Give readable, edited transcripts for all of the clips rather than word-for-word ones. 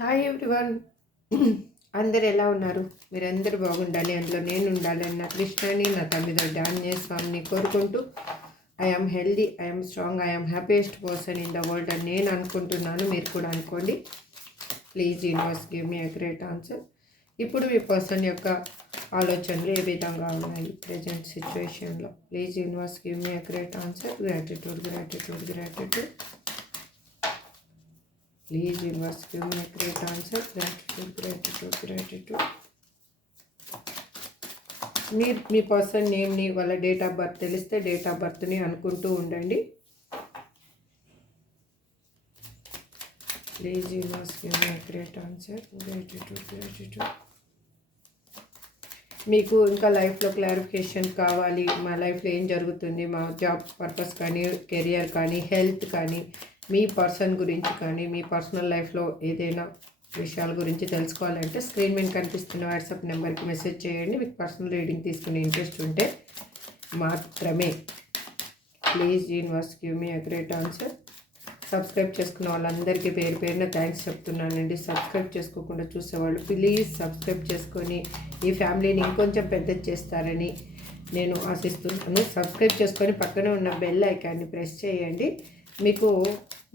Hi everyone. అందరు ఎలా ఉన్నారు? మీరందరూ బాగుండాలి, అందులో నేను ఉండాలని నా కృష్ణని, నా తల్లిదండ్రులు ఆంజనేయ స్వామిని కోరుకుంటూ I'm healthy, I'm strong, I'm happiest person in the world అని నేను అనుకుంటున్నాను. మీరు కూడా అనుకోండి. Please universe give me a great answer. ఇప్పుడు మీ పర్సన్ యొక్క ఆలోచనలు ఏ విధంగా ఉన్నాయి ప్రజెంట్ సిచ్యువేషన్లో? Please universe give me a great answer. Gratitude, gratitude, gratitude. Please universe give me a great answer. Gratitude, gratitude, gratitude. మీరు మీ పర్సన్ నేమ్ని వాళ్ళ డేట్ ఆఫ్ బర్త్ తెలిస్తే డేట్ ఆఫ్ బర్త్ని అనుకుంటూ ఉండండి. Please universe give me a great answer. Gratitude, gratitude. మీకు ఇంకా లైఫ్లో క్లారిఫికేషన్ కావాలి, మా లైఫ్లో ఏం జరుగుతుంది, మా జాబ్ పర్పస్ కానీ, కెరియర్ కానీ, హెల్త్ కానీ, మీ పర్సన్ గురించి కానీ, మీ పర్సనల్ లైఫ్లో ఏదైనా విషయాల గురించి తెలుసుకోవాలంటే స్క్రీన్ మీద కనిపిస్తున్న వాట్సాప్ నెంబర్కి మెసేజ్ చేయండి. మీకు పర్సనల్ రీడింగ్ తీసుకునే ఇంట్రెస్ట్ ఉంటే మాత్రమే. Please universe give me a great answer. Subscribe చేసుకున్న వాళ్ళందరికీ పేరు పేరున థ్యాంక్స్ చెప్తున్నానండి. సబ్స్క్రైబ్ చేసుకోకుండా చూసేవాళ్ళు ప్లీజ్ సబ్స్క్రైబ్ చేసుకొని ఈ ఫ్యామిలీని ఇంకొంచెం పెద్దది చేస్తారని నేను ఆశిస్తున్నాను. సబ్స్క్రైబ్ చేసుకొని పక్కనే ఉన్న బెల్ ఐకాన్ని ప్రెస్ చేయండి. మీకు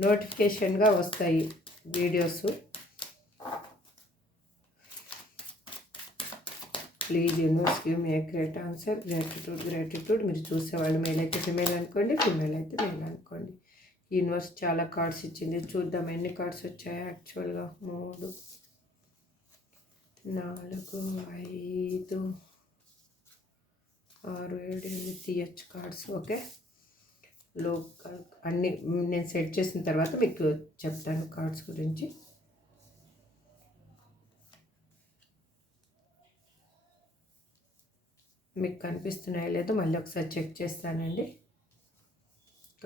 నోటిఫికేషన్గా వస్తాయి videos. Please universe give me a great answer. Gratitude, gratitude. మీరు చూసేవాళ్ళు మేల్ అయితే ఫిమేల్ అనుకోండి, ఫిమేల్ అయితే మేల్ అనుకోండి. యూనివర్స్ చాలా కార్డ్స్ ఇచ్చింది, చూద్దాం ఎన్ని కార్డ్స్ వచ్చాయి. యాక్చువల్గా 3, 4, 5, 6, 7, 8 తీయచ్చు కార్డ్స్. ఓకే, లోకల్ అన్నీ నేను సెట్ చేసిన తర్వాత మీకు చెప్తాను కార్డ్స్ గురించి. మీకు కనిపిస్తున్నాయో లేదో మళ్ళీ ఒకసారి చెక్ చేస్తానండి.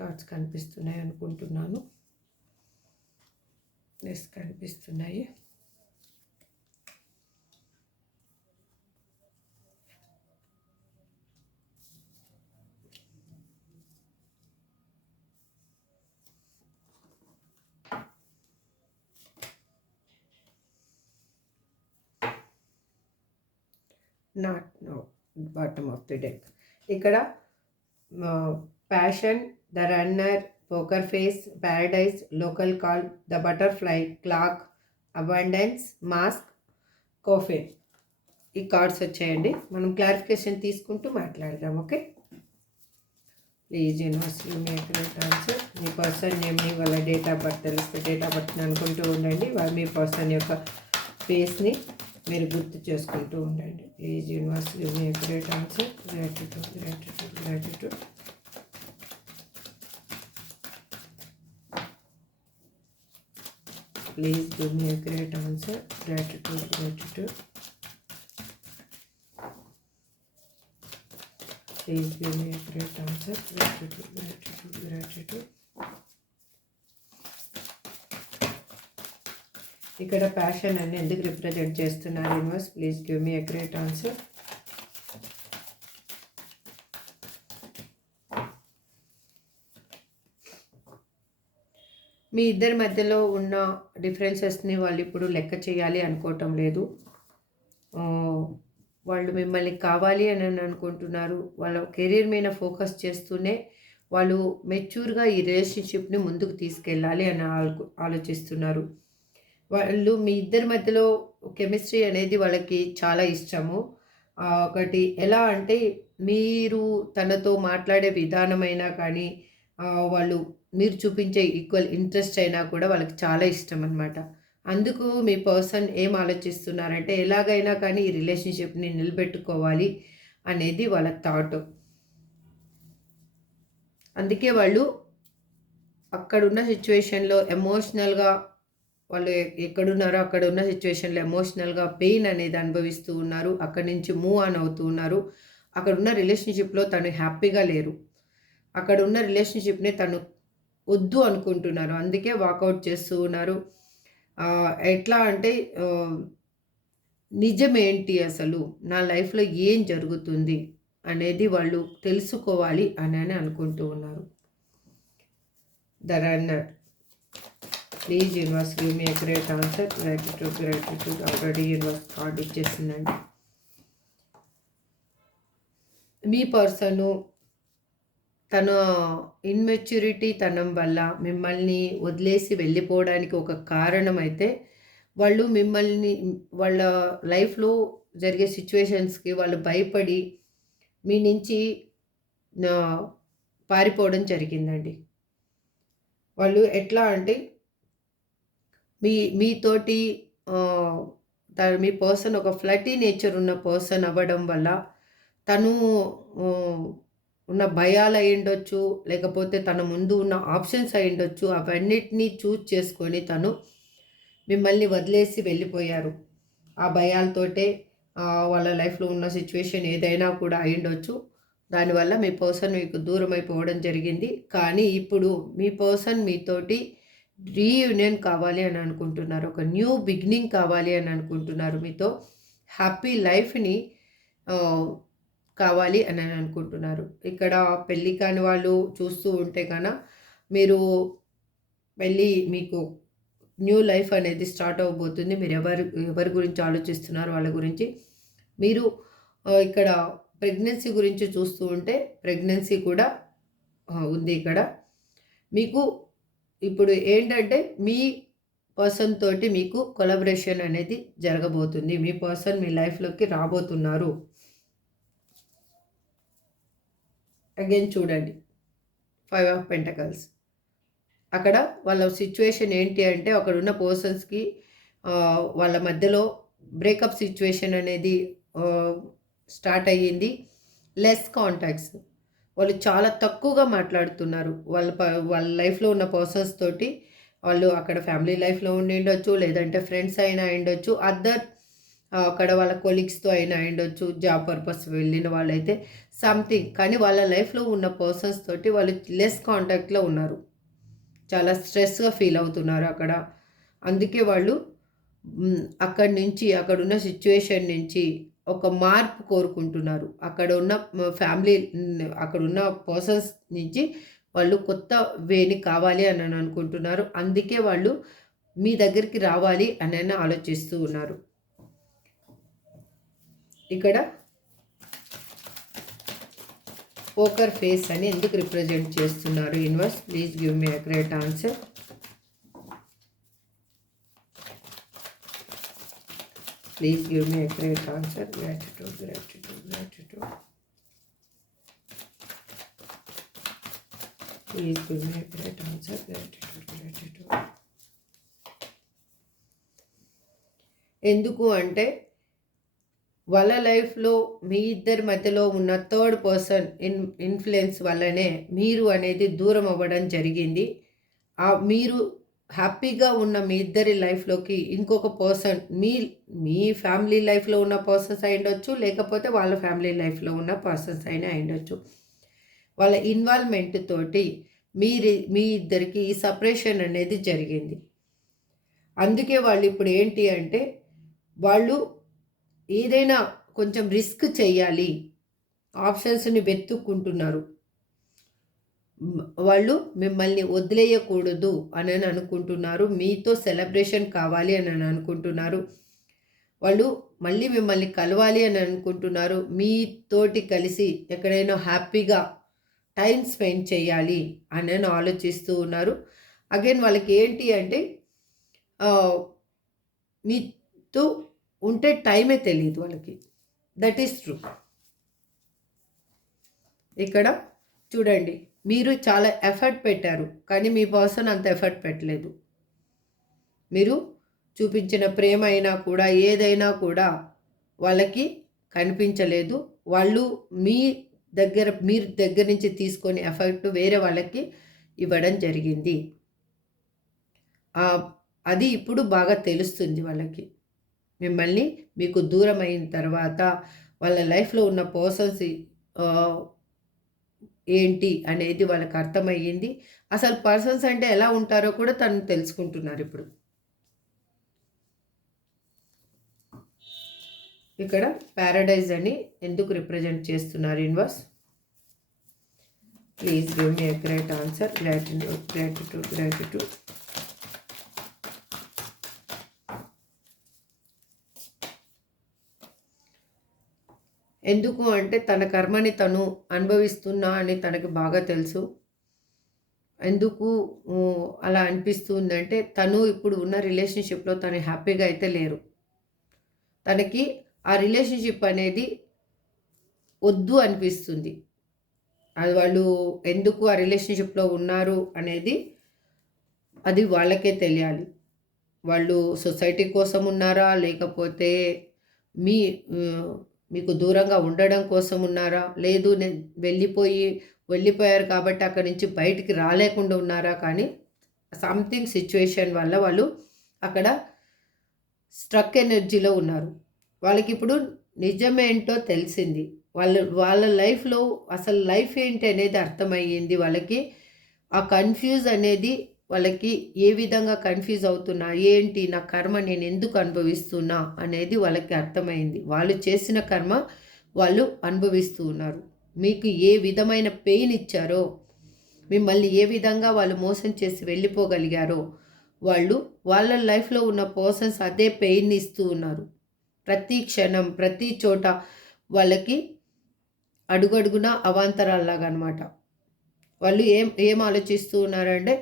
కార్డ్స్ కనిపిస్తున్నాయి అనుకుంటున్నాను. ఎస్, కనిపిస్తున్నాయి. Not no bottom of the deck. ఇక్కడ passion, the runner, poker face, paradise, local call, the butterfly, clock, abundance, mask, coffee ఈ కార్డ్స్ వచ్చాయండి. మనం క్లారిఫికేషన్ తీసుకుంటూ మాట్లాడదాం. Okay, please universe give me a great answer. మీ person నేమ్ని వాళ్ళ date of birth తెలిస్తే డేట్ ఆఫ్ బర్త్ని అనుకుంటూ ఉండండి. మీ పర్సన్ యొక్క ఫేస్ని మీరు గుర్తు చేసుకుంటూ ఉండండి. Please universe give me a great answer. Gratitude, gratitude, gratitude. Please give me a great answer. Gratitude, gratitude. Please give me a great answer. Gratitude, gratitude, gratitude. ఇక్కడ ప్యాషన్ అని ఎందుకు రిప్రజెంట్ చేస్తున్నారు universe? Please give me a great answer. మీ ఇద్దరి మధ్యలో ఉన్న డిఫరెన్సెస్ని వాళ్ళు ఇప్పుడు లెక్క చేయాలి అనుకోవటం లేదు. వాళ్ళు మిమ్మల్ని కావాలి అని అనుకుంటున్నారు. వాళ్ళ కెరీర్ మీద ఫోకస్ చేస్తూనే వాళ్ళు మెచ్యూర్గా ఈ రిలేషన్షిప్ని ముందుకు తీసుకెళ్ళాలి అని ఆలోచిస్తున్నారు. వాళ్ళు మీ ఇద్దరి మధ్యలో కెమిస్ట్రీ అనేది వాళ్ళకి చాలా ఇష్టము. ఒకటి ఎలా అంటే మీరు తనతో మాట్లాడే విధానమైనా కానీ, వాళ్ళు మీరు చూపించే ఈక్వల్ ఇంట్రెస్ట్ అయినా కూడా వాళ్ళకి చాలా ఇష్టం అనమాట. అందుకు మీ పర్సన్ ఏం ఆలోచిస్తున్నారంటే ఎలాగైనా కానీ ఈ రిలేషన్షిప్ని నిలబెట్టుకోవాలి అనేది వాళ్ళ థాట్. అందుకే వాళ్ళు అక్కడున్న సిచ్యువేషన్లో ఎమోషనల్గా వాళ్ళు ఎక్కడున్నారో అక్కడ ఉన్న సిచ్యువేషన్లో ఎమోషనల్గా పెయిన్ అనేది అనుభవిస్తూ ఉన్నారు. అక్కడి నుంచి మూవ్ ఆన్ అవుతూ ఉన్నారు. అక్కడ ఉన్న రిలేషన్షిప్లో తను హ్యాపీగా లేరు. అక్కడ ఉన్న రిలేషన్షిప్ని తను వద్దు అనుకుంటున్నారు. అందుకే వాకౌట్ చేస్తూ ఉన్నారు. ఎట్లా అంటే నిజమేంటి అసలు, నా లైఫ్లో ఏం జరుగుతుంది అనేది వాళ్ళు తెలుసుకోవాలి అని అనుకుంటూ ఉన్నారు. The runner please universe give me a great answer. Gratitude already universe card ఇచ్చేసిందండి. మీ పర్సను తన ఇన్మెచ్యూరిటీ తనం వల్ల మిమ్మల్ని వదిలేసి వెళ్ళిపోవడానికి ఒక కారణం అయితే, వాళ్ళు మిమ్మల్ని వాళ్ళ లైఫ్లో జరిగే సిచ్యువేషన్స్కి వాళ్ళు భయపడి మీ నుంచి పారిపోవడం జరిగిందండి. వాళ్ళు ఎట్లా అంటే మీతోటి మీ పర్సన్ ఒక ఫ్లటీ నేచర్ ఉన్న పర్సన్ అవ్వడం వల్ల తను ఉన్న భయాలు అయ్యుండొచ్చు, లేకపోతే తన ముందు ఉన్న ఆప్షన్స్ అయ్యుండొచ్చు. అవన్నిటినీ చూజ్ చేసుకొని తను మిమ్మల్ని వదిలేసి వెళ్ళిపోయారు. ఆ భయాలతోటే వాళ్ళ లైఫ్లో ఉన్న సిచ్యువేషన్ ఏదైనా కూడా అయ్యుండొచ్చు. దానివల్ల మీ పర్సన్ మీకు దూరం అయిపోవడం జరిగింది. కానీ ఇప్పుడు మీ పర్సన్ మీతోటి రీయూనియన్ కావాలి అని అనుకుంటున్నారు. ఒక న్యూ బిగినింగ్ కావాలి అని అనుకుంటున్నారు. మీతో హ్యాపీ లైఫ్ని కావాలి అని అనుకుంటున్నారు. ఇక్కడ పెళ్ళి కాని వాళ్ళు చూస్తూ ఉంటే కన్నా మీరు మీకు న్యూ లైఫ్ అనేది స్టార్ట్ అవ్వబోతుంది. మీరు ఎవరి గురించి ఆలోచిస్తున్నారు వాళ్ళ గురించి. మీరు ఇక్కడ ప్రెగ్నెన్సీ గురించి చూస్తూ ఉంటే ప్రెగ్నెన్సీ కూడా ఉంది ఇక్కడ. మీకు ఇప్పుడు ఏంటంటే మీ పర్సన్ తోటి మీకు కొలాబరేషన్ అనేది జరగబోతుంది. మీ పర్సన్ మీ లైఫ్లోకి రాబోతున్నారు. అగైన్ చూడండి 5 ఆఫ్ పెంటకల్స్. అక్కడ వాళ్ళ సిచ్యువేషన్ ఏంటి అంటే అక్కడ ఉన్న పర్సన్స్కి వాళ్ళ మధ్యలో బ్రేకప్ సిచ్యువేషన్ అనేది స్టార్ట్ అయ్యింది. లెస్ కాంటాక్ట్స్, వాళ్ళు చాలా తక్కువగా మాట్లాడుతున్నారు. వాళ్ళ లైఫ్లో ఉన్న పర్సన్స్ తోటి. వాళ్ళు అక్కడ ఫ్యామిలీ లైఫ్లో ఉండి ఉండొచ్చు, లేదంటే ఫ్రెండ్స్ అయినా ఉండొచ్చు, అక్కడ వాళ్ళ కొలీగ్స్తో అయినా ఉండొచ్చు, జాబ్ పర్పస్ వెళ్ళిన వాళ్ళైతే సంథింగ్. కానీ వాళ్ళ లైఫ్లో ఉన్న పర్సన్స్ తోటి వాళ్ళు లెస్ కాంటాక్ట్లో ఉన్నారు. చాలా స్ట్రెస్గా ఫీల్ అవుతున్నారు అక్కడ. అందుకే వాళ్ళు అక్కడున్న సిచ్యువేషన్ నుంచి ఒక మార్పు కోరుకుంటున్నారు. అక్కడున్న పర్సన్స్ నుంచి వాళ్ళు కొత్త వేని కావాలి అని అనుకుంటున్నారు. అందుకే వాళ్ళు మీ దగ్గరికి రావాలి అని ఆలోచిస్తూ ఉన్నారు. ఇక్కడ పోకర్ ఫేస్ అని ఎందుకు రిప్రజెంట్ చేస్తున్నారు universe? Please give me a great answer. Please give me a great answer. Gratitude. Please give me a great answer. Gratitude. ఎందుకు అంటే వాళ్ళ లైఫ్లో మీ ఇద్దరి మధ్యలో ఉన్న థర్డ్ పర్సన్ ఇన్ఫ్లుయెన్స్ వల్లనే మీరు అనేది దూరం అవ్వడం జరిగింది. మీరు హ్యాపీగా ఉన్న మీ ఇద్దరి లైఫ్లోకి ఇంకొక పర్సన్ మీ ఫ్యామిలీ లైఫ్లో ఉన్న పర్సన్స్ అయ్యుండొచ్చు, లేకపోతే వాళ్ళ ఫ్యామిలీ లైఫ్లో ఉన్న పర్సన్స్ అయినా అయ్యుండొచ్చు. వాళ్ళ ఇన్వాల్వ్మెంట్ తోటి మీ ఇద్దరికి ఈ సపరేషన్ అనేది జరిగింది. అందుకే వాళ్ళు ఇప్పుడు ఏంటి అంటే వాళ్ళు ఏదైనా కొంచెం రిస్క్ చేయాలి, ఆప్షన్స్ని వెతుక్కుంటున్నారు. వాళ్ళు మిమ్మల్ని వదిలేయకూడదు అని అనుకుంటున్నారు. మీతో సెలబ్రేషన్ కావాలి అని అనుకుంటున్నారు. వాళ్ళు మళ్ళీ మిమ్మల్ని కలవాలి అని అనుకుంటున్నారు. మీతోటి కలిసి ఎక్కడైనా హ్యాపీగా టైం స్పెండ్ చేయాలి అని ఆలోచిస్తూ ఉన్నారు. అగైన్ వాళ్ళకి ఏంటి అంటే మీతో ఉంటే టైమే తెలియదు వాళ్ళకి. That is true. ఇక్కడ చూడండి, మీరు చాలా ఎఫర్ట్ పెట్టారు, కానీ మీ పర్సన్ అంత ఎఫర్ట్ పెట్టలేదు. మీరు చూపించిన ప్రేమ అయినా కూడా ఏదైనా కూడా వాళ్ళకి కనిపించలేదు. వాళ్ళు మీరు దగ్గర నుంచి తీసుకొని ఎఫర్ట్ వేరే వాళ్ళకి ఇవ్వడం జరిగింది. అది ఇప్పుడు బాగా తెలుస్తుంది వాళ్ళకి. మిమ్మల్ని మీకు దూరం అయిన తర్వాత వాళ్ళ లైఫ్లో ఉన్న పర్సన్స్ ఏంటి అనేది వాళ్ళకి అర్థమయ్యింది. అసలు పర్సన్స్ అంటే ఎలా ఉంటారో కూడా తను తెలుసుకుంటున్నారు ఇప్పుడు. ఇక్కడ ప్యారడైజ్ అని ఎందుకు రిప్రజెంట్ చేస్తున్నారు universe? Please give me a great answer. Gratitude. ఎందుకు అంటే తన కర్మని తను అనుభవిస్తున్నా అని తనకి బాగా తెలుసు. ఎందుకు అలా అనిపిస్తుందంటే తను ఇప్పుడు ఉన్న రిలేషన్‌షిప్‌లో తను హ్యాపీగా అయితే లేరు. తనకి ఆ రిలేషన్‌షిప్ అనేది వద్దు అనిపిస్తుంది. అది వాళ్ళు ఎందుకు ఆ రిలేషన్‌షిప్‌లో ఉన్నారు అనేది అది వాళ్ళకే తెలియాలి. వాళ్ళు సొసైటీ కోసం ఉన్నారా? లేకపోతే మీ ఆహ్, మీకు దూరంగా ఉండడం కోసం ఉన్నారా? లేదు నేను వెళ్ళిపోయారు కాబట్టి అక్కడి నుంచి బయటికి రాలేకుండా ఉన్నారా? కానీ సంథింగ్ సిట్యుయేషన్ వల్ల వాళ్ళు అక్కడ స్ట్రక్ ఎనర్జీలో ఉన్నారు. వాళ్ళకిప్పుడు నిజమేంటో తెలిసింది. వాళ్ళ లైఫ్‌లో అసలు లైఫ్ ఏంటి అనేది అర్థమయ్యింది వాళ్ళకి. ఆ కన్‌ఫ్యూజ్ అనేది వాళ్ళకి ఏ విధంగా కన్‌ఫ్యూజ్ అవుతున్నా, ఏంటి నా కర్మ నేనెందుకు అనుభవిస్తున్నా అనేది వాళ్ళకి అర్థమైంది. వాళ్ళు చేసిన కర్మ వాళ్ళు అనుభవిస్తూ ఉన్నారు. మీకు ఏ విధమైన పెయిన్ ఇచ్చారో, మిమ్మల్ని ఏ విధంగా వాళ్ళు మోసం చేసి వెళ్ళిపోగలిగారో, వాళ్ళు వాళ్ళ లైఫ్‌లో ఉన్న పర్సన్స్ అదే పెయిన్‌ని ఇస్తూ ఉన్నారు. ప్రతి క్షణం, ప్రతి చోట వాళ్ళకి అడుగడుగునా అవాంతరాల్లాగా అనమాట. వాళ్ళు ఏం ఏం ఆలోచిస్తూ ఉన్నారంటే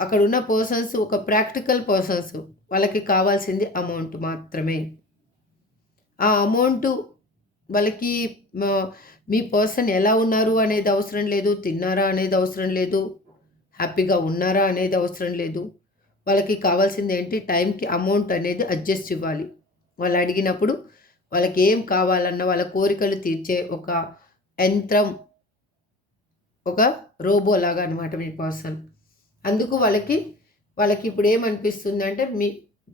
అక్కడున్న పర్సన్స్ ఒక ప్రాక్టికల్ పర్సన్స్. వాళ్ళకి కావాల్సింది అమౌంట్ మాత్రమే. ఆ అమౌంటు వాళ్ళకి మ మీ పర్సన్ ఎలా ఉన్నారు అనేది అవసరం లేదు. తిన్నారా అనేది అవసరం లేదు. హ్యాపీగా ఉన్నారా అనేది అవసరం లేదు. వాళ్ళకి కావాల్సిందేంటి టైంకి అమౌంట్ అనేది అడ్జస్ట్ ఇవ్వాలి. వాళ్ళు అడిగినప్పుడు వాళ్ళకి ఏం కావాలన్నా వాళ్ళ కోరికలు తీర్చే ఒక యంత్రం, ఒక రోబోలాగా అనమాట మీ పర్సన్. అందుకు వాళ్ళకి ఇప్పుడు ఏమనిపిస్తుందంటే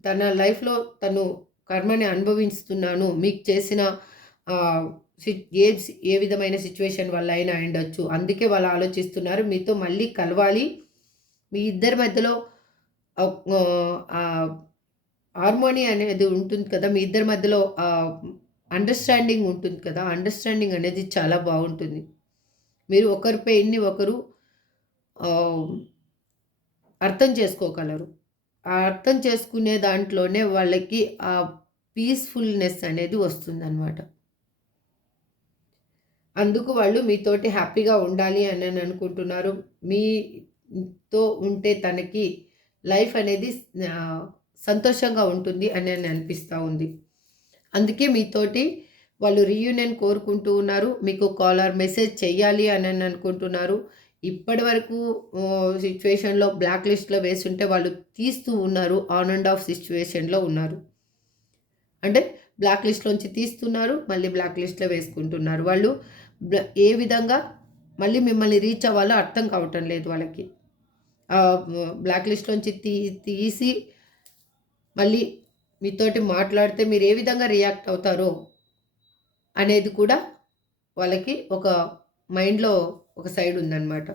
తన లైఫ్‌లో తను కర్మని అనుభవిస్తున్నాను. మీకు చేసిన ఆహ్, సి ఏ ఏ విధమైన సిట్యుయేషన్ వల్ల అయినా అయ్యుండొచ్చు. అందుకే వాళ్ళు ఆలోచిస్తున్నారు. మీతో మళ్ళీ కలవాలి. మీ ఇద్దరి మధ్యలో ఆహ్, హార్మోనీ అనేది ఉంటుంది కదా! మీ ఇద్దరి మధ్యలో అండర్‌స్టాండింగ్ ఉంటుంది కదా! అండర్‌స్టాండింగ్ అనేది చాలా బావుంటుంది. మీరు ఒకరి పెయిన్‌ని ఒకరు ఆహ్, అర్థం చేసుకోగలరు. ఆ అర్థం చేసుకునే దాంట్లోనే వాళ్ళకి ఆ పీస్‌ఫుల్‌నెస్ అనేది వస్తుందనమాట. అందుకు వాళ్ళు మీతోటి హ్యాపీగా ఉండాలి అనని అనుకుంటున్నారు. మీతో ఉంటే తనకి లైఫ్ అనేది ఆహ్, సంతోషంగా ఉంటుంది అనని అనిపిస్తా ఉంది. అందుకే మీతోటి వాళ్ళు రీయూనియన్ కోరుకుంటూ ఉన్నారు. మీకు కాల్ ఆర్ మెసేజ్ చెయ్యాలి అనని అనుకుంటున్నారు. ఇప్పటివరకు సిట్యుయేషన్‌లో బ్లాక్ లిస్ట్‌లో వేసుంటే వాళ్ళు తీస్తూ ఉన్నారు. ఆన్ అండ్ ఆఫ్ సిట్యుయేషన్‌లో ఉన్నారు. అంటే బ్లాక్ లిస్ట్‌లోంచి తీస్తున్నారు. మళ్ళీ బ్లాక్ లిస్ట్‌లో వేసుకుంటున్నారు. వాళ్ళు ఏ విధంగా మళ్ళీ మిమ్మల్ని రీచ్ అవ్వాలో అర్థం కావటం లేదు వాళ్ళకి. బ్లాక్ లిస్ట్‌లోంచి తీసి మళ్ళీ మీతోటి మాట్లాడితే మీరు ఏ విధంగా రియాక్ట్ అవుతారో అనేది కూడా వాళ్ళకి ఒక మైండ్‌లో ఒక సైడ్ ఉందన్నమాట.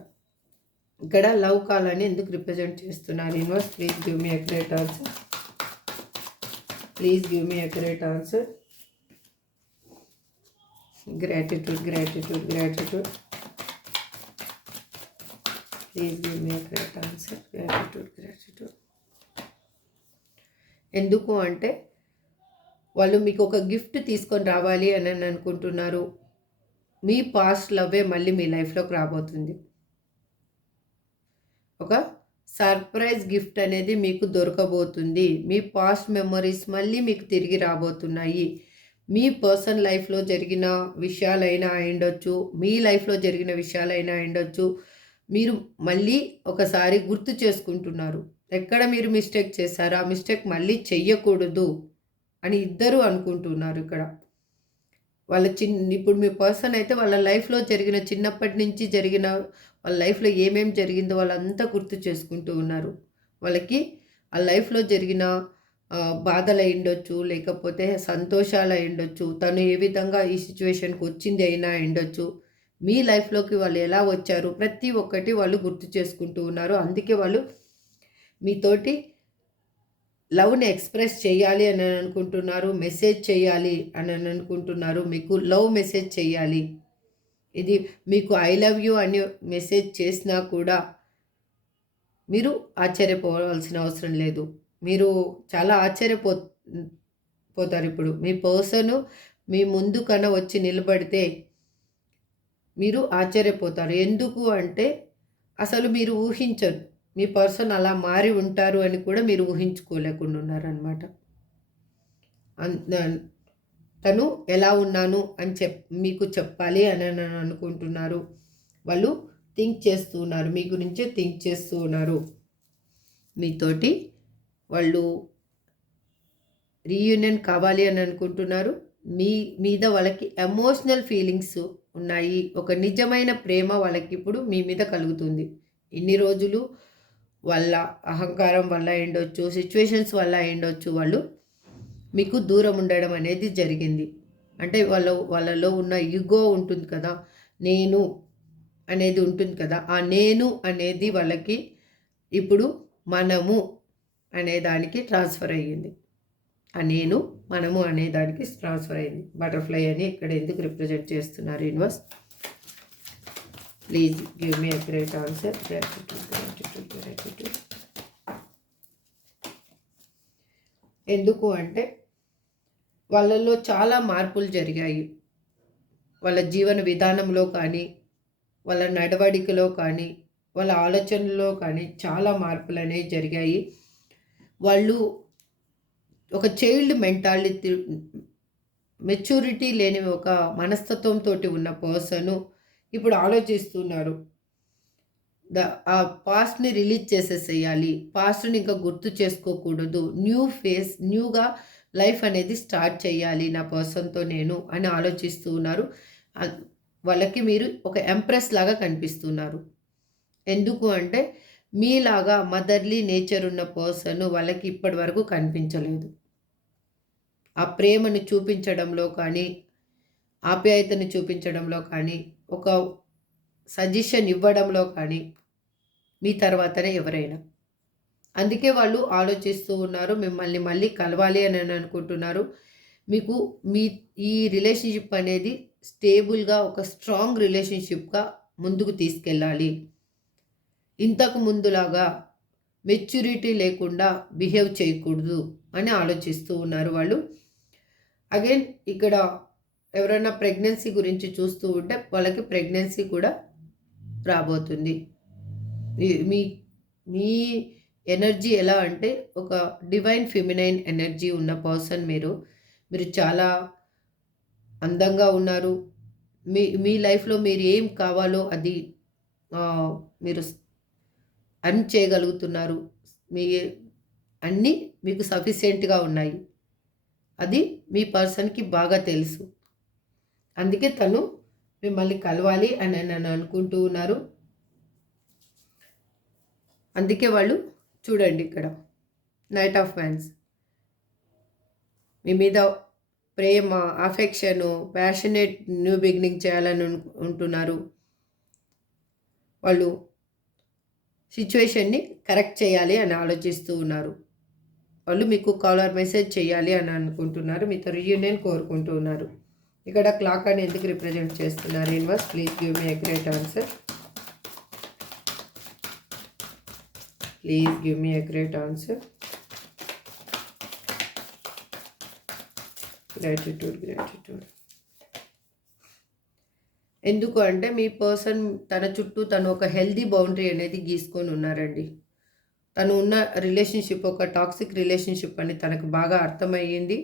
ఇక్కడ లవ్ కాల్ అని ఎందుకు రిప్రజెంట్ చేస్తున్నారు universe? Please give me accurate answer. Please give me accurate answer. Gratitude, gratitude, gratitude. Please give me accurate answer. Gratitude, gratitude. ఎందుకు అంటే వాళ్ళు మీకు ఒక గిఫ్ట్ తీసుకొని రావాలి అని అనుకుంటున్నారు. మీ పాస్ట్ లవ్వే మళ్ళీ మీ లైఫ్‌లోకి రాబోతుంది. ఒక సర్ప్రైజ్ గిఫ్ట్ అనేది మీకు దొరకబోతుంది. మీ పాస్ట్ మెమోరీస్ మళ్ళీ మీకు తిరిగి రాబోతున్నాయి. మీ పర్సనల్ లైఫ్‌లో జరిగిన విషయాలైనా అయ్యుండొచ్చు. మీ లైఫ్‌లో జరిగిన విషయాలైనా అయ్యుండొచ్చు. మీరు మళ్ళీ ఒకసారి గుర్తు చేసుకుంటున్నారు. ఎక్కడ మీరు మిస్టేక్ చేశారో ఆ మిస్టేక్ మళ్ళీ చెయ్యకూడదు అని ఇద్దరూ అనుకుంటున్నారు ఇక్కడ. ఇప్పుడు మీ పర్సన్ అయితే వాళ్ళ లైఫ్‌లో జరిగిన చిన్నప్పటి నుంచి జరిగిన వాళ్ళ లైఫ్‌లో ఏమేం జరిగిందో వాళ్ళంతా గుర్తు చేసుకుంటూ ఉన్నారు. వాళ్ళకి ఆ లైఫ్‌లో జరిగిన బాధలయ్యుండొచ్చు, లేకపోతే సంతోషాలయ్యుండొచ్చు, తను ఏ విధంగా ఈ సిట్యుయేషన్‌కి వచ్చింది అయినా అయ్యుండొచ్చు. మీ లైఫ్‌లోకి వాళ్ళు ఎలా వచ్చారు, ప్రతి ఒక్కటి వాళ్ళు గుర్తు చేసుకుంటూ ఉన్నారు. అందుకే వాళ్ళు మీతోటి లవ్‌ని ఎక్స్‌ప్రెస్ చేయాలి అని అనుకుంటున్నారు. మెసేజ్ చేయాలి అని అనుకుంటున్నారు. మీకు లవ్ మెసేజ్ చేయాలి. ఇది మీకు ఐ లవ్ యూ అని మెసేజ్ చేసినా కూడా మీరు ఆశ్చర్యపోవాల్సిన అవసరం లేదు. మీరు చాలా పోతారిప్పుడు. మీ పర్సను మీ ముందు కన్నా వచ్చి నిలబడితే మీరు ఆశ్చర్యపోతారు. ఎందుకు అంటే అసలు మీరు ఊహించరు. మీ పర్సన్ అలా మారి ఉంటారు అని కూడా మీరు ఊహించుకోలేకుండా ఉన్నారనమాట. తను ఎలా ఉన్నాను అని మీకు చెప్పాలి అని అనుకుంటున్నారు. వాళ్ళు థింక్ చేస్తూ ఉన్నారు, మీ గురించే థింక్ చేస్తూ ఉన్నారు. మీతోటి వాళ్ళు రీయూనియన్ కావాలి అని అనుకుంటున్నారు. మీ మీద వాళ్ళకి ఎమోషనల్ ఫీలింగ్స్ ఉన్నాయి. ఒక నిజమైన ప్రేమ వాళ్ళకి ఇప్పుడు మీ మీద కలుగుతుంది. ఇన్ని రోజులు వాళ్ళ అహంకారం వల్ల అయ్యుండొచ్చు, సిచ్యువేషన్స్ వల్ల అయ్యుండొచ్చు, వాళ్ళు మీకు దూరం ఉండడం అనేది జరిగింది. అంటే వాళ్ళలో ఉన్న ఈగో ఉంటుంది కదా, నేను అనేది ఉంటుంది కదా, ఆ నేను అనేది వాళ్ళకి ఇప్పుడు మనము అనే దానికి ట్రాన్స్ఫర్ అయ్యింది. ఆ నేను మనము అనే దానికి ట్రాన్స్ఫర్ అయింది. బటర్ఫ్లై అని ఇక్కడ ఎందుకు రిప్రజెంట్ చేస్తున్నారు universe? Please give me a great answer. ఎందుకు అంటే వాళ్ళలో చాలా మార్పులు జరిగాయి. వాళ్ళ జీవన విధానంలో కానీ, వాళ్ళ నడవడికలో కానీ, వాళ్ళ ఆలోచనలో కానీ చాలా మార్పులు అనేవి జరిగాయి. వాళ్ళు ఒక చైల్డ్ మెంటాలిటీ, మెచ్యూరిటీ లేని ఒక మనస్తత్వంతో ఉన్న పర్సను ఇప్పుడు ఆలోచిస్తున్నారు. ఆ పాస్ట్ని రిలీజ్ చేసేసేయాలి, పాస్ట్ని ఇంకా గుర్తు చేసుకోకూడదు, న్యూ ఫేస్, న్యూగా లైఫ్ అనేది స్టార్ట్ చేయాలి నా పర్సన్తో నేను అని ఆలోచిస్తూ ఉన్నారు. వాళ్ళకి మీరు ఒక ఎంప్రెస్ లాగా కనిపిస్తున్నారు. ఎందుకు అంటే మీలాగా మదర్లీ నేచర్ ఉన్న పర్సన్ వాళ్ళకి ఇప్పటి వరకు కనిపించలేదు. ఆ ప్రేమను చూపించడంలో కానీ, ఆప్యాయతను చూపించడంలో కానీ, ఒక సజెషన్ ఇవ్వడంలో కానీ మీ తర్వాతనే ఎవరైనా. అందుకే వాళ్ళు ఆలోచిస్తూ ఉన్నారు, మిమ్మల్ని మళ్ళీ కలవాలి అని అనుకుంటున్నారు. మీకు ఈ రిలేషన్షిప్ అనేది స్టేబుల్గా ఒక స్ట్రాంగ్ రిలేషన్షిప్గా ముందుకు తీసుకెళ్ళాలి. ఇంతకు ముందులాగా మెచ్యూరిటీ లేకుండా బిహేవ్ చేయకూడదు అని ఆలోచిస్తూ ఉన్నారు వాళ్ళు. అగైన్ ఇక్కడ ఎవరైనా ప్రెగ్నెన్సీ గురించి చూస్తూ ఉంటే వాళ్ళకి ప్రెగ్నెన్సీ కూడా రాబోతుంది. మీ మీ ఎనర్జీ ఎలా అంటే ఒక డివైన్ ఫెమినైన్ ఎనర్జీ ఉన్న పర్సన్ మీరు చాలా అందంగా ఉన్నారు. మీ లైఫ్లో మీరు ఏం కావాలో అది మీరు అర్న్ చేయగలుగుతున్నారు. మీ అన్నీ మీకు సఫిషియెంట్గా ఉన్నాయి. అది మీ పర్సన్కి బాగా తెలుసు. అందుకే తను మిమ్మల్ని కలవాలి అని నన్ను అనుకుంటూ ఉన్నారు. అందుకే వాళ్ళు చూడండి ఇక్కడ నైట్ ఆఫ్ వ్యాండ్స్ మీ మీద ప్రేమ, అఫెక్షను, ప్యాషనేట్ న్యూ బిగినింగ్ చేయాలని ఉంటున్నారు. వాళ్ళు సిచ్యువేషన్ని కరెక్ట్ చేయాలి అని ఆలోచిస్తూ ఉన్నారు. వాళ్ళు మీకు కాలర్ మెసేజ్ చేయాలి అని అనుకుంటున్నారు. మీతో రీయూనియన్ కోరుకుంటూ ఉన్నారు. ఇక్కడ క్లాక్ అని ఎందుకు రిప్రజెంట్ చేస్తున్నారు universe? Please give me a great answer. Please give me a great answer. Gratitude. ఎందుకు అంటే మీ పర్సన్ తన చుట్టూ తను ఒక హెల్దీ బౌండరీ అనేది గీసుకొని ఉన్నారండి. తను ఉన్న రిలేషన్షిప్ ఒక టాక్సిక్ రిలేషన్షిప్ అని తనకు బాగా అర్థమయ్యింది.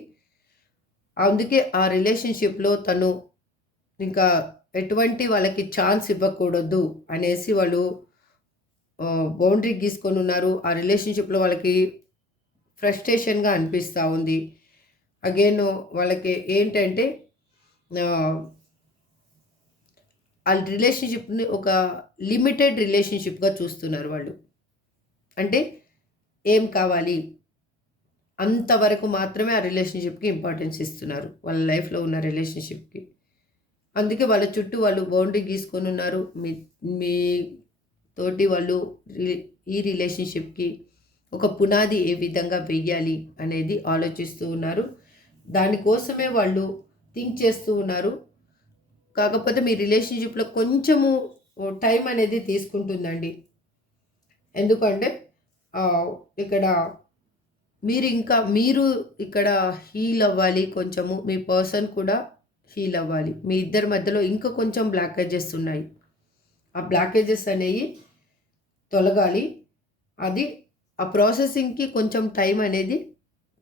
అందుకే ఆ రిలేషన్షిప్లో తను ఇంకా ఎటువంటి వాళ్ళకి ఛాన్స్ ఇవ్వకూడదు అనేసి వాళ్ళు బౌండరీ గీసుకొని ఉన్నారు. ఆ రిలేషన్షిప్లో వాళ్ళకి ఫ్రస్ట్రేషన్గా అనిపిస్తూ ఉంది. అగైన్ వాళ్ళకి ఏంటంటే ఆ రిలేషన్షిప్ని ఒక లిమిటెడ్ రిలేషన్షిప్గా చూస్తున్నారు వాళ్ళు. అంటే ఏం కావాలి అంతవరకు మాత్రమే ఆ రిలేషన్షిప్కి ఇంపార్టెన్స్ ఇస్తున్నారు, వాళ్ళ లైఫ్లో ఉన్న రిలేషన్షిప్కి. అందుకే వాళ్ళ చుట్టూ వాళ్ళు బౌండరీ గీసుకొని ఉన్నారు. మీ తోటి వాళ్ళు ఈ రిలేషన్షిప్కి ఒక పునాది ఏ విధంగా వెయ్యాలి అనేది ఆలోచిస్తూ ఉన్నారు. దానికోసమే వాళ్ళు థింక్ చేస్తూ ఉన్నారు. కాకపోతే మీ రిలేషన్షిప్లో కొంచెము టైం అనేది తీసుకుంటుందండి. ఎందుకంటే ఇక్కడ మీరు ఇక్కడ హీల్ అవ్వాలి కొంచెము. మీ పర్సన్ కూడా హీల్ అవ్వాలి. మీ ఇద్దరి మధ్యలో ఇంకా కొంచెం బ్లాకేజెస్ ఉన్నాయి. ఆ బ్లాకేజెస్ అనేవి తొలగాలి. అది ఆ ప్రాసెసింగ్‌కి కొంచెం టైం అనేది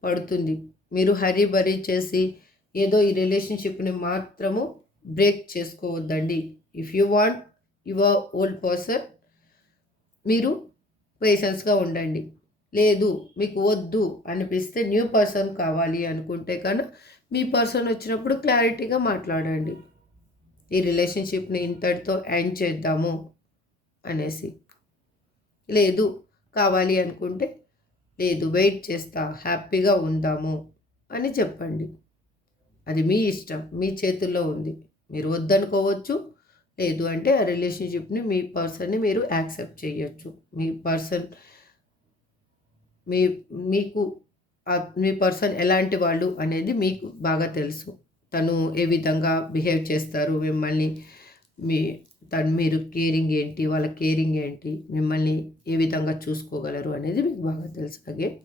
పడుతుంది. మీరు హరీ బరీ చేసి ఏదో ఈ రిలేషన్‌షిప్‌ని మాత్రము బ్రేక్ చేసుకోవద్దండి. If you want your old person, మీరు పేషెన్స్‌గా ఉండండి. లేదు మీకు వద్దు అనిపిస్తే న్యూ పర్సన్ కావాలి అనుకుంటే కనుక మీ పర్సన్ వచ్చినప్పుడు క్లారిటీగా మాట్లాడండి. ఈ రిలేషన్‌షిప్‌ని ఇంతటితో ఎండ్ చేద్దాము అనేసి. లేదు కావాలి అనుకుంటే, లేదు వెయిట్ చేస్తా, హ్యాపీగా ఉందాము అని చెప్పండి. అది మీ ఇష్టం, మీ చేతుల్లో ఉంది. మీరు వద్దనుకోవచ్చు. లేదు అంటే ఆ రిలేషన్‌షిప్‌ని మీ పర్సన్‌ని మీరు యాక్సెప్ట్ చేయొచ్చు. మీ పర్సన్ మీ మీకు మీ పర్సన్ ఎలాంటి వాళ్ళు అనేది మీకు బాగా తెలుసు. తను ఏ విధంగా బిహేవ్ చేస్తారు మిమ్మల్ని, మీ మీరు కేరింగ్ ఏంటి, వాళ్ళ కేరింగ్ ఏంటి, మిమ్మల్ని ఏ విధంగా చూసుకోగలరు అనేది మీకు బాగా తెలుసు. అగైన్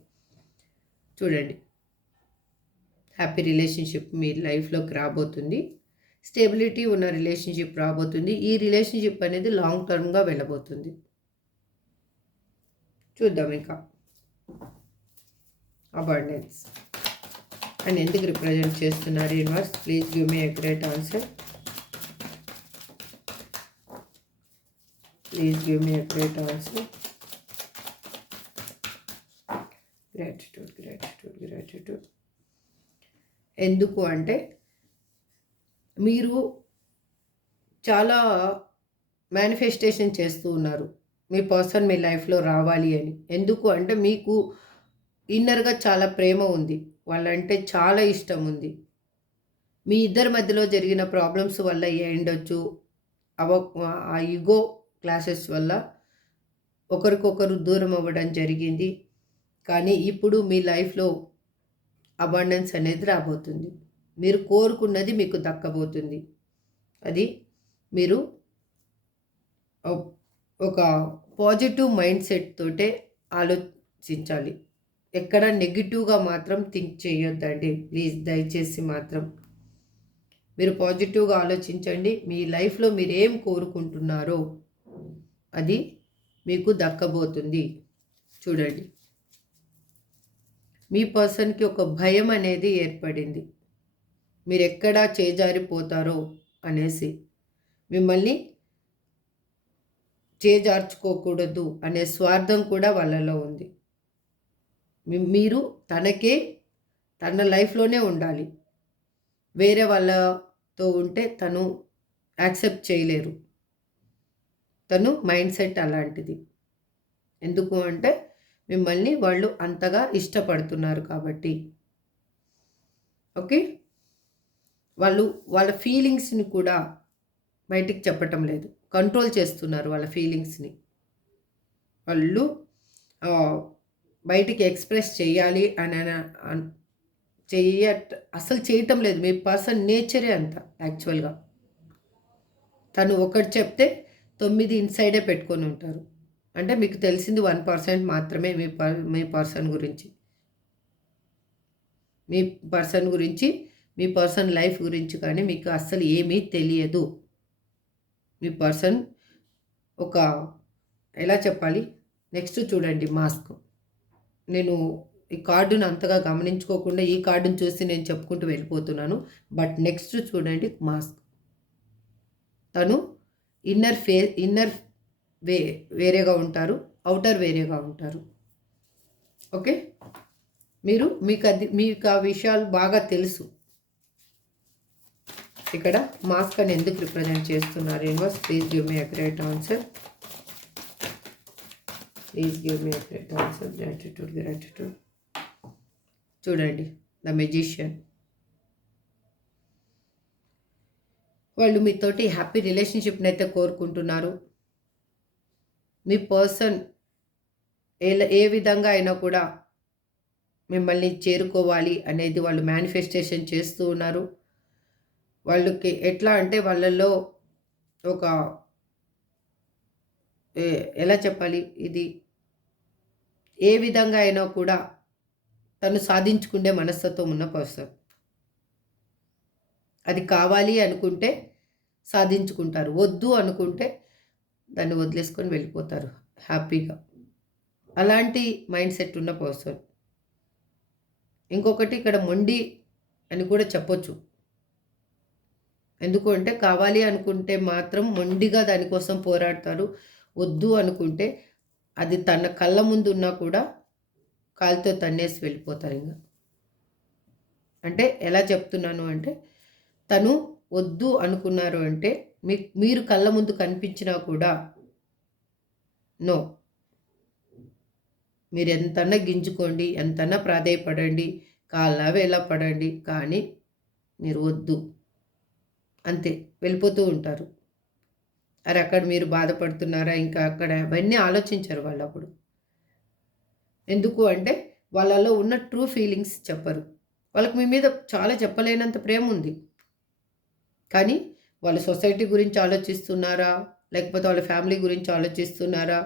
చూడండి, హ్యాపీ రిలేషన్షిప్ మీ లైఫ్లోకి రాబోతుంది. స్టెబిలిటీ ఉన్న రిలేషన్షిప్ రాబోతుంది. ఈ రిలేషన్షిప్ అనేది లాంగ్ టర్మ్గా వెళ్ళబోతుంది. చూద్దాం ఇంకా అబాండెన్స్ అండ్ ఎందుకు రిప్రజెంట్ చేస్తున్నారు universe. Please give me accurate answer. Please give me accurate answer. Gratitude gratitude gratitude. ఎందుకు అంటే మీరు చాలా మేనిఫెస్టేషన్ చేస్తూ ఉన్నారు మీ పర్సన్ మీ లైఫ్లో రావాలి అని. ఎందుకు అంటే మీకు ఇన్నర్గా చాలా ప్రేమ ఉంది, వాళ్ళంటే చాలా ఇష్టం ఉంది. మీ ఇద్దరి మధ్యలో జరిగిన ప్రాబ్లమ్స్ వల్ల అయ్యుండొచ్చు, ఆ ఈగో క్లాసెస్ వల్ల ఒకరికొకరు దూరం అవ్వడం జరిగింది. కానీ ఇప్పుడు మీ లైఫ్లో అబాండెన్స్ అనేది రాబోతుంది. మీరు కోరుకున్నది మీకు దక్కబోతుంది. అది మీరు ఒక పాజిటివ్ మైండ్ సెట్ తోటే ఆలోచించాలి. ఎక్కడ నెగిటివ్గా మాత్రం థింక్ చేయొద్దండి ప్లీజ్, దయచేసి మాత్రం మీరు పాజిటివ్గా ఆలోచించండి. మీ లైఫ్లో మీరు ఏం కోరుకుంటున్నారో అది మీకు దక్కబోతుంది. చూడండి, మీ పర్సన్కి ఒక భయం అనేది ఏర్పడింది, మీరు ఎక్కడా చేజారిపోతారో అనేసి. మిమ్మల్ని చేజార్చుకోకూడదు అనే స్వార్థం కూడా వాళ్ళలో ఉంది. మీరు తన లైఫ్లోనే ఉండాలి. వేరే వాళ్ళతో ఉంటే తను యాక్సెప్ట్ చేయలేరు. తను మైండ్ సెట్ అలాంటిది. ఎందుకు అంటే మిమ్మల్ని వాళ్ళు అంతగా ఇష్టపడుతున్నారు కాబట్టి. ఓకే, వాళ్ళ ఫీలింగ్స్ని కూడా బయటికి చెప్పటం లేదు, కంట్రోల్ చేస్తున్నారు వాళ్ళ ఫీలింగ్స్ని. వాళ్ళు బయటికి ఎక్స్ప్రెస్ చేయాలి అని అసలు చేయటం లేదు. మీ పర్సన్ నేచరే అంత. యాక్చువల్గా తను ఒకటి చెప్తే 9 ఇన్సైడే పెట్టుకొని ఉంటారు. అంటే మీకు తెలిసింది 1% మాత్రమే మీ పర్సన్ గురించి. మీ పర్సన్ లైఫ్ గురించి కానీ మీకు అస్సలు ఏమీ తెలియదు. మీ పర్సన్ ఎలా చెప్పాలి. నెక్స్ట్ చూడండి, మాస్క్. నేను ఈ కార్డును అంతగా గమనించుకోకుండా ఈ కార్డును చూసి నేను చెప్పుకుంటూ వెళ్ళిపోతున్నాను. బట్ నెక్స్ట్ చూడండి, మాస్క్. తను ఇన్నర్ వేరేగా ఉంటారు, అవుటర్ వేరేగా ఉంటారు. ఓకే, మీకు ఆ విషయాలు బాగా తెలుసు. ఇక్కడ మాస్క్ అని ఎందుకు రిప్రజెంట్ చేస్తున్నారు universe. Please give me accurate answer. Please give me accurate answer. Gratitude. చూడండి, ద మెజిషియన్. వాళ్ళు మీతోటి హ్యాపీ రిలేషన్షిప్ని అయితే కోరుకుంటున్నారు. మీ పర్సన్ ఏ విధంగా అయినా కూడా మిమ్మల్ని చేరుకోవాలి అనేది వాళ్ళు మేనిఫెస్టేషన్ చేస్తూ ఉన్నారు. వాళ్ళకి ఎట్లా అంటే వాళ్ళల్లో ఒక ఎలా చెప్పాలి, ఇది ఏ విధంగా అయినా కూడా తను సాధించుకునే మనస్తత్వం ఉన్న పర్సన్. అది కావాలి అనుకుంటే సాధించుకుంటారు, వద్దు అనుకుంటే దాన్ని వదిలేసుకొని వెళ్ళిపోతారు హ్యాపీగా. అలాంటి మైండ్ సెట్ ఉన్న పర్సన్. ఇంకొకటి ఇక్కడ మొండి అని కూడా చెప్పొచ్చు. ఎందుకు అంటే కావాలి అనుకుంటే మాత్రం మొండిగా దానికోసం పోరాడతారు. వద్దు అనుకుంటే అది తన కళ్ళ ముందు ఉన్నా కూడా కాలుతో తన్నేసి వెళ్ళిపోతారు ఇంక. అంటే ఎలా చెప్తున్నాను అంటే తను వద్దు అనుకున్నారు అంటే మీరు కళ్ళ ముందు కనిపించినా కూడా నో. మీరు ఎంతన్నా గింజుకోండి, ఎంతన్నా ప్రాధేయపడండి, కాళ్ళ వేళ పడండి, కానీ మీరు వద్దు అంతే, వెళ్ళిపోతూ ఉంటారు. అరే అక్కడ మీరు బాధపడుతున్నారా, ఇంకా అక్కడ అవన్నీ ఆలోచించరు వాళ్ళు అప్పుడు. ఎందుకు అంటే వాళ్ళలో ఉన్న ట్రూ ఫీలింగ్స్ చెప్పరు. వాళ్ళకి మీ మీద చాలా చెప్పలేనంత ప్రేమ ఉంది, కానీ వాళ్ళ సొసైటీ గురించి ఆలోచిస్తున్నారా, లేకపోతే వాళ్ళ ఫ్యామిలీ గురించి ఆలోచిస్తున్నారా,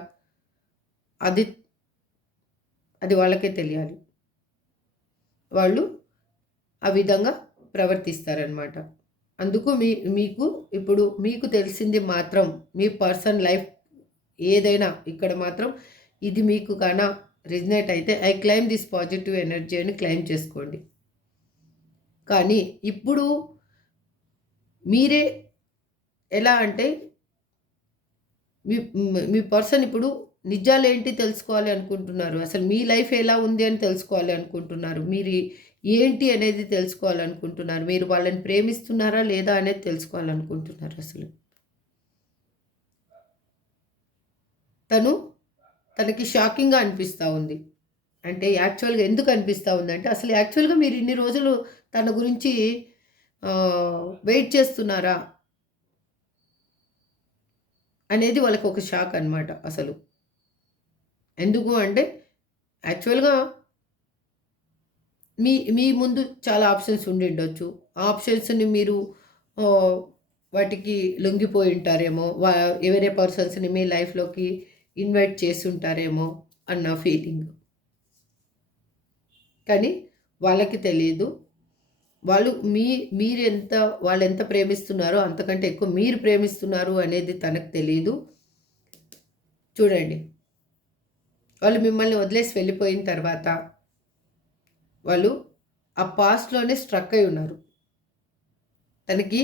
అది అది వాళ్ళకే తెలియాలి. వాళ్ళు ఆ విధంగా ప్రవర్తిస్తారనమాట. అందుకు ఇప్పుడు మీకు తెలిసింది మాత్రం మీ పర్సన్ లైఫ్ ఏదైనా ఇక్కడ మాత్రం ఇది మీకు కానా రిజనేట్ అయితే I claim this positive energy అని క్లైమ్ చేసుకోండి. కానీ ఇప్పుడు మీరే ఎలా అంటే మీ మీ పర్సన్ ఇప్పుడు నిజాలేంటి తెలుసుకోవాలి అనుకుంటున్నారు, అసలు మీ లైఫ్ ఎలా ఉంది అని తెలుసుకోవాలి అనుకుంటున్నారు, మీరు ఏంటి అనేది తెలుసుకోవాలనుకుంటున్నారు, మీరు వాళ్ళని ప్రేమిస్తున్నారా లేదా అనేది తెలుసుకోవాలనుకుంటున్నారు. అసలు తనకి షాకింగ్గా అనిపిస్తూ ఉంది. అంటే యాక్చువల్గా ఎందుకు అనిపిస్తూ ఉందంటే అసలు యాక్చువల్గా మీరు ఇన్ని రోజులు తన గురించి వెయిట్ చేస్తున్నారా అనేది వాళ్ళకి ఒక షాక్ అనమాట అసలు. ఎందుకు అంటే యాక్చువల్గా మీ ముందు చాలా ఆప్షన్స్ ఉండి ఉండొచ్చు. ఆ ఆప్షన్స్ని మీరు వాటికి లొంగిపోయి ఉంటారేమో, వేరే పర్సన్స్ని మీ లైఫ్లోకి ఇన్వైట్ చేసి ఉంటారేమో అన్న ఫీలింగ్. కానీ వాళ్ళకి తెలియదు, వాళ్ళు ఎంత ప్రేమిస్తున్నారో అంతకంటే ఎక్కువ మీరు ప్రేమిస్తున్నారు అనేది తనకు తెలియదు. చూడండి, వాళ్ళు మిమ్మల్ని వదిలేసి వెళ్ళిపోయిన తర్వాత వాళ్ళు ఆ పాస్ట్లోనే స్ట్రక్ అయి ఉన్నారు. తనకి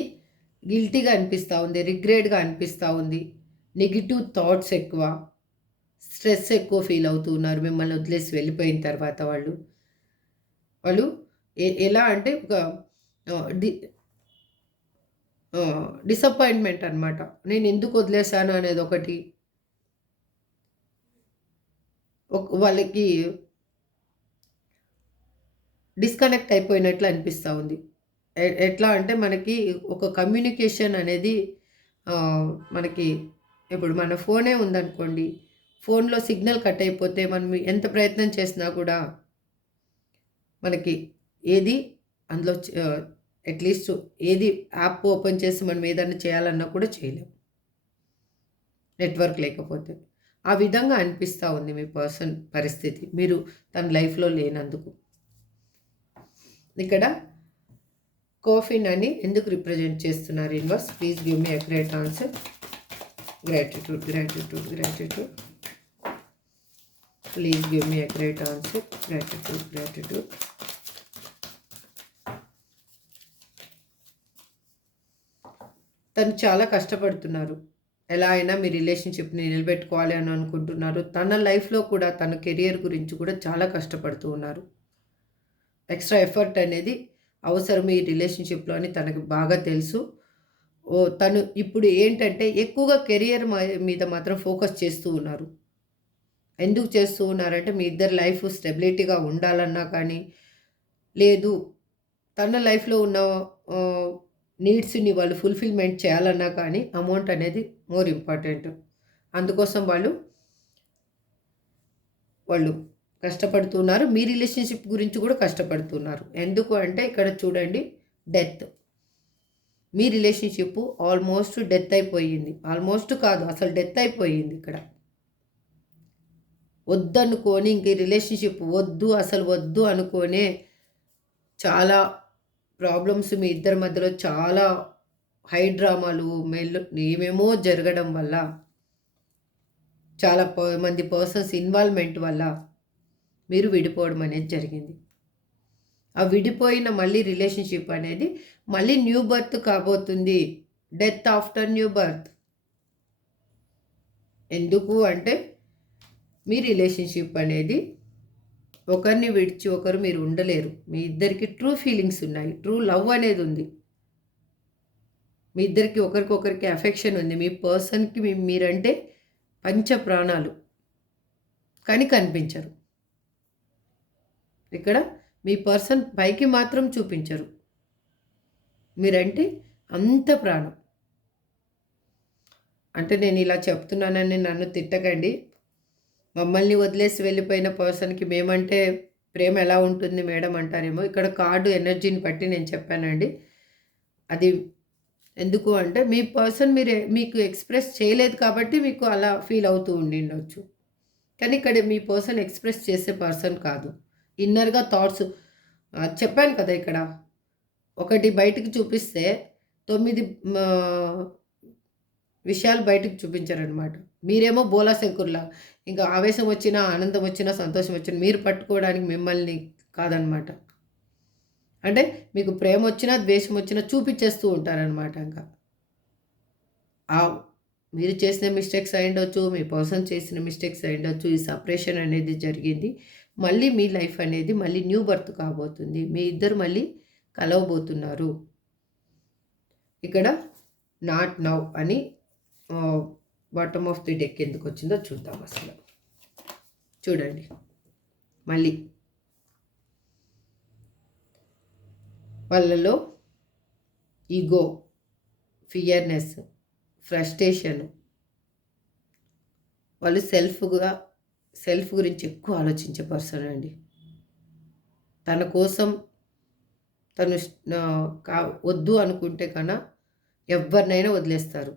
గిల్టీగా అనిపిస్తూ ఉంది, రిగ్రెట్గా అనిపిస్తూ ఉంది, నెగిటివ్ థాట్స్ ఎక్కువ, స్ట్రెస్ ఎక్కువ ఫీల్ అవుతూ ఉన్నారు మిమ్మల్ని వదిలేసి వెళ్ళిపోయిన తర్వాత. వాళ్ళు ఎలా అంటే ఒక డిసప్పాయింట్మెంట్ అనమాట. నేను ఎందుకు వదిలేశాను అనేది ఒకటి, వాళ్ళకి డిస్కనెక్ట్ అయిపోయినట్లు అనిపిస్తూ ఉంది. ఎట్లా అంటే మనకి ఒక కమ్యూనికేషన్ అనేది మనకి ఇప్పుడు మన ఫోనే ఉందనుకోండి, ఫోన్లో సిగ్నల్ కట్ అయిపోతే మనం ఎంత ప్రయత్నం చేసినా కూడా మనకి ఏది అందులో అట్లీస్ట్ ఏది యాప్ ఓపెన్ చేసి మనం ఏదైనా చేయాలన్నా కూడా చేయలేం, నెట్వర్క్ లేకపోతే. ఆ విధంగా అనిపిస్తూ ఉంది మీ పర్సన్ పరిస్థితి, మీరు తన లైఫ్లో లేనందుకు. ఇక్కడ కాఫిన్ అని ఎందుకు రిప్రజెంట్ చేస్తున్నారు universe? Please give me accurate answer. Gratitude, gratitude, gratitude. Please give me accurate answer. Gratitude, gratitude. తను చాలా కష్టపడుతున్నారు, ఎలా అయినా మీ రిలేషన్షిప్ని నిలబెట్టుకోవాలి అని అనుకుంటున్నారు. తన లైఫ్లో కూడా తన కెరియర్ గురించి కూడా చాలా కష్టపడుతూ ఉన్నారు. ఎక్స్ట్రా ఎఫర్ట్ అనేది అవసరం ఈ రిలేషన్షిప్లో అని తనకు బాగా తెలుసు. తను ఇప్పుడు ఏంటంటే ఎక్కువగా కెరియర్ మీద మాత్రం ఫోకస్ చేస్తూ ఉన్నారు. ఎందుకు చేస్తూ ఉన్నారంటే మీ ఇద్దరు లైఫ్ స్టెబిలిటీగా ఉండాలన్నా కానీ, లేదు తన లైఫ్లో ఉన్న నీడ్స్ని వాళ్ళు ఫుల్ఫిల్మెంట్ చేయాలన్నా కానీ అమౌంట్ అనేది మోర్ ఇంపార్టెంట్. అందుకోసం వాళ్ళు కష్టపడుతున్నారు. మీ రిలేషన్షిప్ గురించి కూడా కష్టపడుతున్నారు. ఎందుకు అంటే ఇక్కడ చూడండి, డెత్. మీ రిలేషన్షిప్ ఆల్మోస్ట్ డెత్ అయిపోయింది. ఆల్మోస్ట్ కాదు, అసలు డెత్ అయిపోయింది ఇక్కడ. వద్దనుకొని ఇంక ఈ రిలేషన్షిప్ వద్దు, అసలు వద్దు అనుకోనే చాలా ప్రాబ్లమ్స్ మీ ఇద్దరి మధ్యలో చాలా హై డ్రామాలు ఏమేమో జరగడం వల్ల చాలా మంది పర్సన్స్ ఇన్వాల్వ్మెంట్ వల్ల మీరు విడిపోవడం అనేది జరిగింది. ఆ విడిపోయిన మళ్ళీ రిలేషన్షిప్ అనేది మళ్ళీ న్యూ బర్త్ కాబోతుంది. Death after new birth. ఎందుకు అంటే మీ రిలేషన్షిప్ అనేది ఒకరిని విడిచి ఒకరు మీరు ఉండలేరు. మీ ఇద్దరికి ట్రూ ఫీలింగ్స్ ఉన్నాయి. ట్రూ లవ్ అనేది ఉంది. మీ ఇద్దరికి ఒకరికొకరికి అఫెక్షన్ ఉంది. మీ పర్సన్కి మీరంటే పంచ ప్రాణాలు, కానీ కనిపించరు. ఇక్కడ మీ పర్సన్ పైకి మాత్రం చూపించరు. మీరంటే అంత ప్రాణం. అంటే నేను ఇలా చెప్తున్నానని నన్ను తిట్టకండి. మమ్మల్ని వదిలేసి వెళ్ళిపోయిన పర్సన్కి మేమంటే ప్రేమ ఎలా ఉంటుంది మేడం అంటారేమో. ఇక్కడ కార్డు ఎనర్జీని బట్టి నేను చెప్పానండి. అది ఎందుకు అంటే మీ పర్సన్ మీకు ఎక్స్ప్రెస్ చేయలేదు కాబట్టి మీకు అలా ఫీల్ అవుతూ ఉండిండొచ్చు. కానీ ఇక్కడ మీ పర్సన్ ఎక్స్ప్రెస్ చేసే పర్సన్ కాదు. ఇన్నర్గా థాట్స్ చెప్పాను కదా. ఇక్కడ ఒకటి బయటికి చూపిస్తే 9 విషయాలు బయటకు చూపించారనమాట. మీరేమో బోలా శంకుర్లా, ఇంకా ఆవేశం వచ్చినా, ఆనందం వచ్చినా, సంతోషం వచ్చినా మీరు పట్టుకోవడానికి మిమ్మల్ని కాదనమాట. అంటే మీకు ప్రేమ వచ్చినా ద్వేషం వచ్చినా చూపించేస్తూ ఉంటారనమాట. ఇంకా మీరు చేసిన మిస్టేక్స్ అయ్యుండొచ్చు, మీ పర్సన్ చేసిన మిస్టేక్స్ అయ్యుండొచ్చు. ఈ సపరేషన్ అనేది జరిగింది. మళ్ళీ మీ లైఫ్ అనేది మళ్ళీ న్యూ బర్త్ కాబోతుంది. మీ ఇద్దరు మళ్ళీ కలవబోతున్నారు. ఇక్కడ నాట్ నౌ అని బాటమ్ ఆఫ్ ది డెక్ ఎందుకు వచ్చిందో చూద్దాం. అసలు చూడండి. మళ్ళీ వాళ్ళలో ఈగో, ఫియర్నెస్, ఫ్రస్ట్రేషన్, వాళ్ళు సెల్ఫ్ గురించి ఎక్కువ ఆలోచించే పర్సన్ అండి. తన కోసం తను వద్దు అనుకుంటే కన్నా ఎవరినైనా వదిలేస్తారు.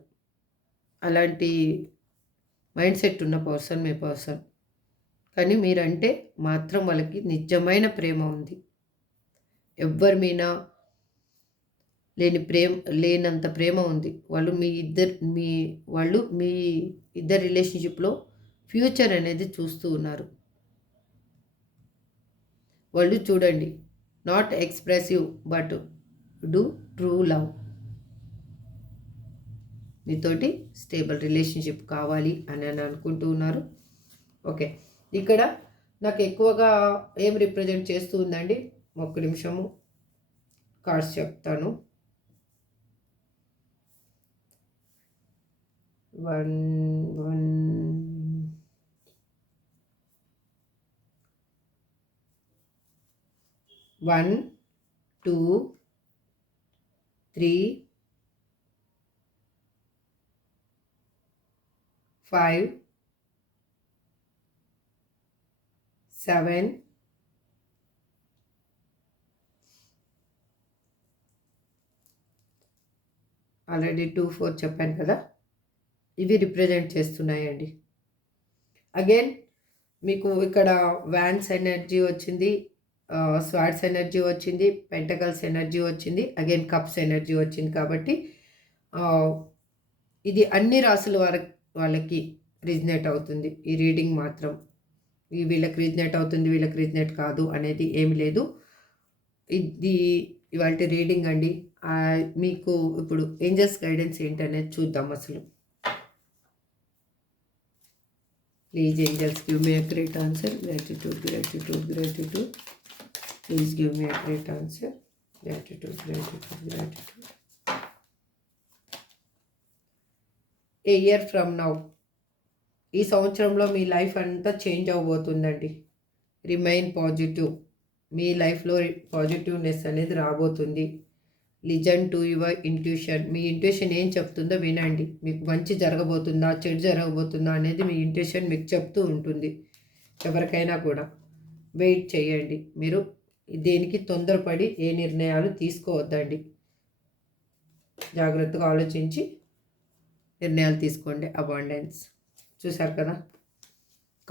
అలాంటి మైండ్ సెట్ ఉన్న పర్సన్ మీ పర్సన్. కానీ మీరంటే మాత్రం వాళ్ళకి నిజమైన ప్రేమ ఉంది. ఎవ్వరి మీద లేనంత ప్రేమ ఉంది. వాళ్ళు మీ ఇద్దరు రిలేషన్షిప్లో ఫ్యూచర్ అనేది చూస్తూ ఉన్నారు. వాళ్ళు చూడండి, not expressive but do true love. మీతోటి స్టేబుల్ రిలేషన్షిప్ కావాలి అని అనుకుంటూ ఉన్నారు. ఓకే, ఇక్కడ నాకు ఎక్కువగా ఏం రిప్రజెంట్ చేస్తూ ఉందండి. ఒక్క నిమిషము కార్డ్స్ చెప్తాను. 1 2 3 5 7 ఆల్రెడీ 2 4 చెప్పాను కదా. ఇవి రిప్రజెంట్ చేస్తున్నాయండి. అగైన్ మీకు ఇక్కడ వ్యాన్స్ ఎనర్జీ వచ్చింది, స్వార్డ్స్ ఎనర్జీ వచ్చింది, పెంటకల్స్ ఎనర్జీ వచ్చింది, అగైన్ కప్స్ ఎనర్జీ వచ్చింది. కాబట్టి ఇది అన్ని రాసుల వాళ్ళకి రిజనేట్ అవుతుంది ఈ రీడింగ్ మాత్రం. వీళ్ళకి రిజనేట్ అవుతుంది, వీళ్ళకి రిజనేట్ కాదు అనేది ఏమి లేదు. ఇది ఇవాళ రీడింగ్ అండి. మీకు ఇప్పుడు ఏంజల్స్ గైడెన్స్ ఏంటనేది చూద్దాం. అసలు please angels give me a great answer. Gratitude, gratitude, gratitude. Please give me a great answer. Gratitude, gratitude, gratitude. A year from now, ఈ సంవత్సరంలో మీ లైఫ్ అంతా చేంజ్ అవ్వబోతుందండి. Remain positive. మీ లైఫ్లో పాజిటివ్నెస్ అనేది రాబోతుంది. Listen to your intuition. మీ ఇంట్యూషన్ ఏం చెప్తుందో వినండి. మీకు మంచి జరగబోతుందా, చెడు జరగబోతుందా అనేది మీ ఇంట్యూషన్ మీకు చెప్తూ ఉంటుంది. ఎవరికైనా కూడా వెయిట్ చేయండి. మీరు దేనికి తొందరపడి ఏ నిర్ణయాలు తీసుకోవద్దండి. జాగ్రత్తగా ఆలోచించి నిర్ణయాలు తీసుకోండి. అబాండెన్స్ చూసారు కదా.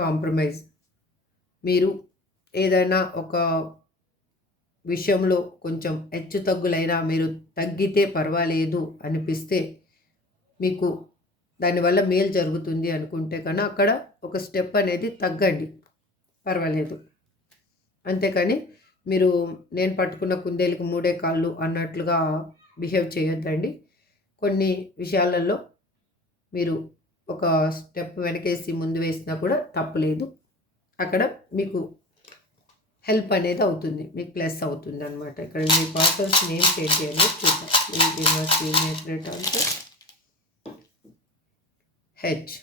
కాంప్రమైజ్. మీరు ఏదైనా ఒక విషయంలో కొంచెం హెచ్చుతగ్గులైనా మీరు తగ్గితే పర్వాలేదు అనిపిస్తే, మీకు దానివల్ల మేలు జరుగుతుంది అనుకుంటే కన్నా అక్కడ ఒక స్టెప్ అనేది తగ్గండి, పర్వాలేదు. అంతేకాని మీరు నేను పట్టుకున్న కుందేలుకి మూడే కాళ్ళు అన్నట్లుగా బిహేవ్ చేయొద్దండి. కొన్ని విషయాలలో మీరు ఒక స్టెప్ వెనకేసి ముందు వేసినా కూడా తప్పులేదు. అక్కడ మీకు హెల్ప్ అనేది అవుతుంది, మీకు ప్లస్ అవుతుంది అనమాట. ఇక్కడ మీ పర్సన్స్ నేమ్ చేంజ్ చేయాలి చూద్దాం. Answer H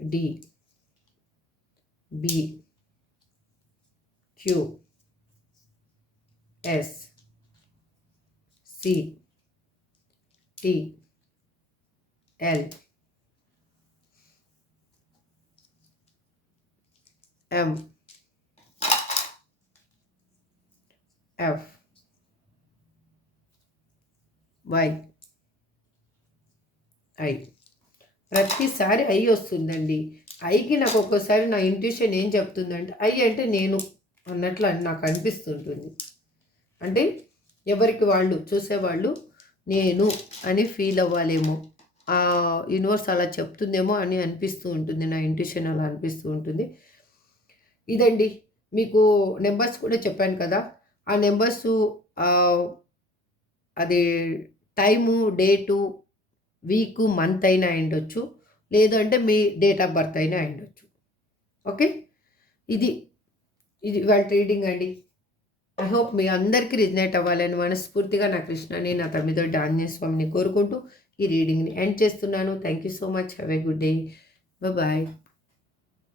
D B Q S C T L M F Y I. ప్రతిసారి ఐ వస్తుందండి. ఐకి నాకు ఒక్కోసారి నా ఇంట్యూషన్ ఏం చెప్తుందంటే ఐ అంటే నేను అన్నట్లు నాకు అనిపిస్తుంటుంది. అంటే ఎవరికి వాళ్ళు చూసేవాళ్ళు నేను అని ఫీల్ అవ్వాలేమో, ఆ యూనివర్స్ అలా చెప్తుందేమో అని అనిపిస్తూ ఉంటుంది, నా ఇంట్యూషన్ అలా అనిపిస్తూ ఉంటుంది. ఇదండి మీకు నెంబర్స్ కూడా చెప్పాను కదా, ఆ నెంబర్సు అది టైము, డేటు, వీకు, మంత్ అయినా అయ్యుండొచ్చు, లేదు అంటే మీ డేట్ ఆఫ్ బర్త్ అయినా అయ్యుండొచ్చు. ఓకే, ఇది వాళ్ళ రీడింగ్ అండి. ఐ హోప్ మీ అందరికీ రిజనేట్ అవ్వాలని మనస్ఫూర్తిగా నా కృష్ణని, నా తమ్మిదొడ్డి ఆంజనేయ స్వామిని కోరుకుంటూ ఈ రీడింగ్ని ఎండ్ చేస్తున్నాను. Thank you so much. Have a good day. Bye.